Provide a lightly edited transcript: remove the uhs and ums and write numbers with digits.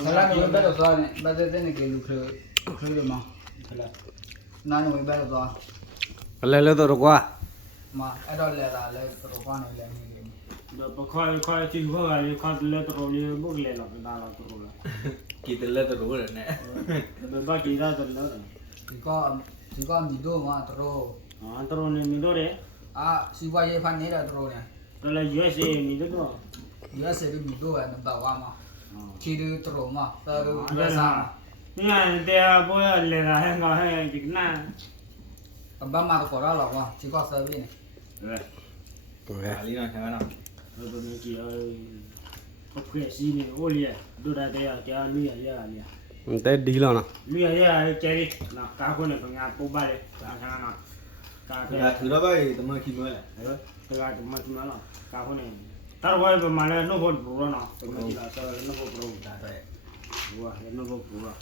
Salah no bello so ne, badete ne ke lu ma. Salah. Na no bello so. လဲလဲတော့ကွာ Ma,အဲ့တော့လဲတာလဲတော့ဘာနေလဲနေလေ။ တော့ခေါ်ချီခေါ်ကလေးခေါ်လက်တော်လေးဘုတ်လဲတော့ဒါတော့တော်လား Kita lihat terus nih. ဘယ်ဘာကြီးသားတယ်နော် ဒီကမီတော့မှာတော့ အာတော်နေမီတော့တယ် အာစီပွားရေးဖန်နေတာတော့နေ တော်လည်း USA မီတော့ USA မီတော့ကတော့ဝါမှာချီတူတော့မှာတော် ဒါ စား လားငါတဲ့ဘောရလဲတာဟဲ့ငါဟဲ့ဒီကနာ ဘာမှတော့ခေါ်ရတော့ကွာချီကဆာဘင်း Ali nak yang mana? ဘယ်လိုကြီးโอเคစီနေအိုလီဒူရတဲ့ကြာလူရရရ တဲဒီလောနော် လူရရကျဲရီနာကာခွနဲ့ပညာပုတ်ပါလေကာခနာကာတဲ့ Ya, sudah baik teman kita lah. ဒါကမှတ်မလားကာခွနဲ့တော်ဘယ်ပမာလဲနှုတ်ဖို့ပူရောနော်ပမာကြီးလာတော်နှုတ်ဖို့ပူတာတဲ့ဟိုကနှုတ်ဖို့ပူရော